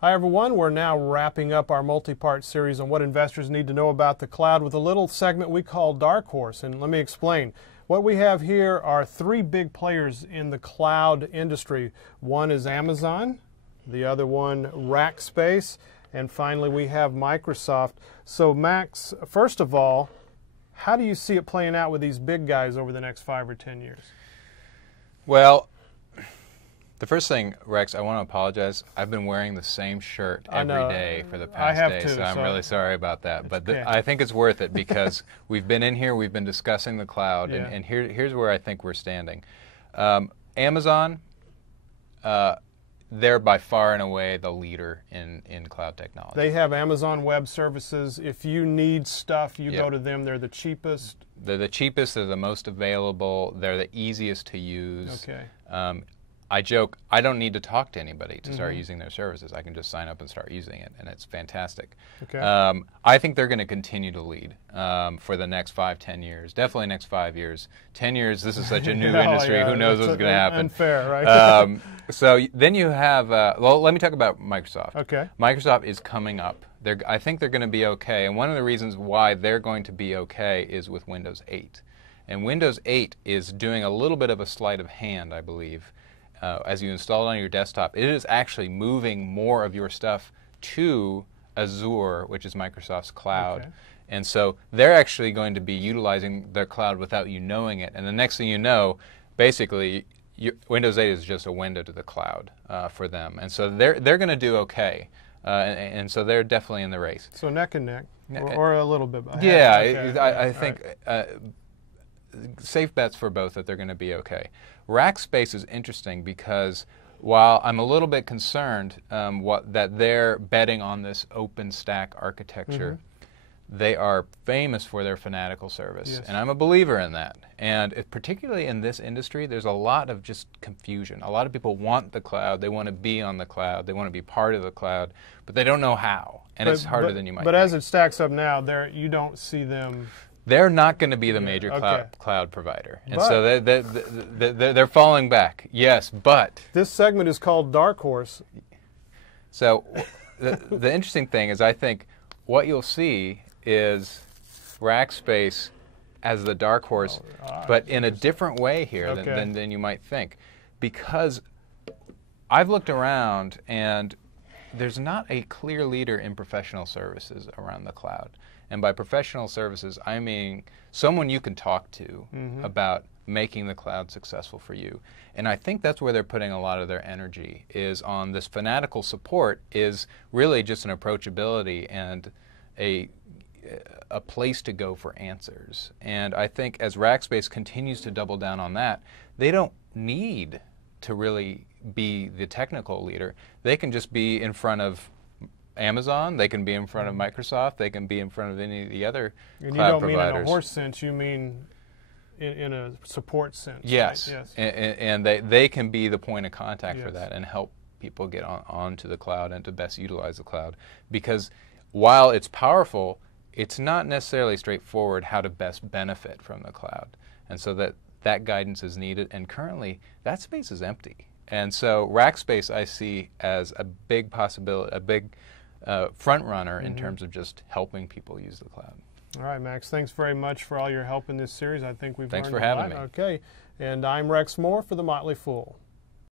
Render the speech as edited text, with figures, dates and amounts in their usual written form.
Hi everyone, we're now wrapping up our multi-part series on what investors need to know about the cloud with a little segment we call Dark Horse, and let me explain. What we have here are three big players in the cloud industry. One is Amazon, the other one Rackspace, and finally we have Microsoft. So Max, first of all, how do you see it playing out with these big guys over the next 5 or 10 years? Well, the first thing, Rex, I want to apologize. I've been wearing the same shirt every day for the past day, too, so I'm really sorry about that. But okay. I think it's worth it because we've been in here, we've been discussing the cloud, Yeah. and here's where I think we're standing. Amazon, they're by far and away the leader in cloud technology. They have Amazon Web Services. If you need stuff, you Yep. go to them. They're the cheapest. They're the cheapest, they're the most available, they're the easiest to use. Okay. I joke, I don't need to talk to anybody to start using their services. I can just sign up and start using it, and it's fantastic. Okay. I think they're going to continue to lead for the next 5, 10 years. Definitely next 5 years. 10 years, this is such a new industry. Yeah, who knows what's going to happen? Unfair, right? So then you have, well, let me talk about Microsoft. Okay. Microsoft is coming up. I think they're going to be okay, and one of the reasons why they're going to be okay is with Windows 8. And Windows 8 is doing a little bit of a sleight of hand, I believe. As you install it on your desktop, it is actually moving more of your stuff to Azure, which is Microsoft's cloud. Okay. And so they're actually going to be utilizing their cloud without you knowing it. And the next thing you know, basically, Windows 8 is just a window to the cloud for them. And so they're going to do okay. And so they're definitely in the race. So neck and neck, or a little bit behind. Yeah, Okay. I think safe bets for both that they're going to be okay. Rackspace is interesting because while I'm a little bit concerned that they're betting on this open stack architecture, they are famous for their fanatical service. Yes. And I'm a believer in that. And particularly in this industry, there's a lot of just confusion. A lot of people want the cloud, they want to be on the cloud, they want to be part of the cloud, but they don't know how. And it's harder than you might think. But as it stacks up now, you don't see them. They're not going to be the major cloud provider. And but so they're falling back. Yes, but this segment is called Dark Horse. So the interesting thing is I think what you'll see is Rackspace as the dark horse, but in a different way here than you might think. Because I've looked around and there's not a clear leader in professional services around the cloud. And by professional services, I mean someone you can talk to about making the cloud successful for you. And I think that's where they're putting a lot of their energy, is on this fanatical support is really just an approachability and a place to go for answers. And I think as Rackspace continues to double down on that, they don't need to really be the technical leader. They can just be in front of Amazon, they can be in front of Microsoft, they can be in front of any of the other cloud providers. And you don't mean in a horse sense, you mean in a support sense. Yes, right? Yes. And they can be the point of contact for that and help people get onto the cloud and to best utilize the cloud. Because while it's powerful, it's not necessarily straightforward how to best benefit from the cloud. And so that guidance is needed, and currently that space is empty. And so Rackspace I see as a big possibility, a big front runner in terms of just helping people use the cloud. All right, Max, thanks very much for all your help in this series. I think we've learned a lot. Thanks for having me. Okay, and I'm Rex Moore for The Motley Fool.